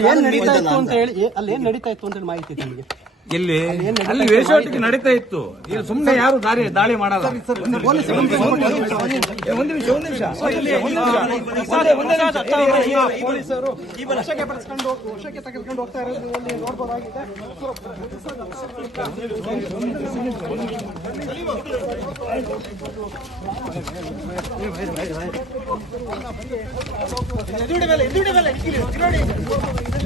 ಏನ್ ನಡೀತಾ ಇತ್ತು ಅಂತ ಹೇಳಿ ಅಲ್ಲಿ ಏನ್ ನಡೀತಾ ಇತ್ತು ಅಂತ ಹೇಳಿ ಮಾಹಿತಿ ಇದೆ ನಿಮಗೆ? ಎಲ್ಲಿ ಅಲ್ಲಿ ವೇಷವಾಟಿಕೆ ನಡೀತಾ ಇತ್ತು ಇಲ್ಲಿ ಸುಮ್ಮನೆ ಯಾರು ದಾರಿ ದಾಳಿ ಮಾಡಲ್ಲ ಒಂದ್ ನಿಮಿಷ ಒಂದ್ ನಿಮಿಷ ಒಂದ್ ನಿಮಿಷ ಒಂದ್ ನಿಮಿಷ ಪೊಲೀಸರು ವಶಕ್ಕೆ ಪಡಿಸ್ಕೊಂಡು ವಶಕ್ಕೆ ತೆಗೆದುಕೊಂಡು ಹೋಗ್ತಾ ಇರೋದು ನೀವು ಅಲ್ಲಿ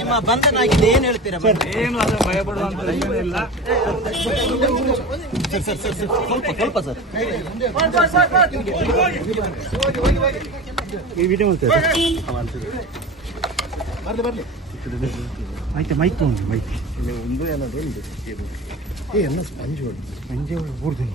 ನಿಮ್ಮ ಬಂಧನ ಆಗಿದೆ ಏನ್ ಹೇಳ್ತೀರಾ ಏನು ಅದು ಭಯ ಪಡುವಂತ ಏನಿಲ್ಲ ಸ್ವಲ್ಪ ಸ್ವಲ್ಪ ಸರ್. ಆಯ್ತು ಮೈಕ್ ಉಂಟು ಮೈಕ್. ಒಂದು ಏನಾದ್ರು ಒಂದು ಏ ಎಲ್ಲ ಸ್ಪಂಜ್ ಸ್ಪಂಜ್ ಊರ್ದು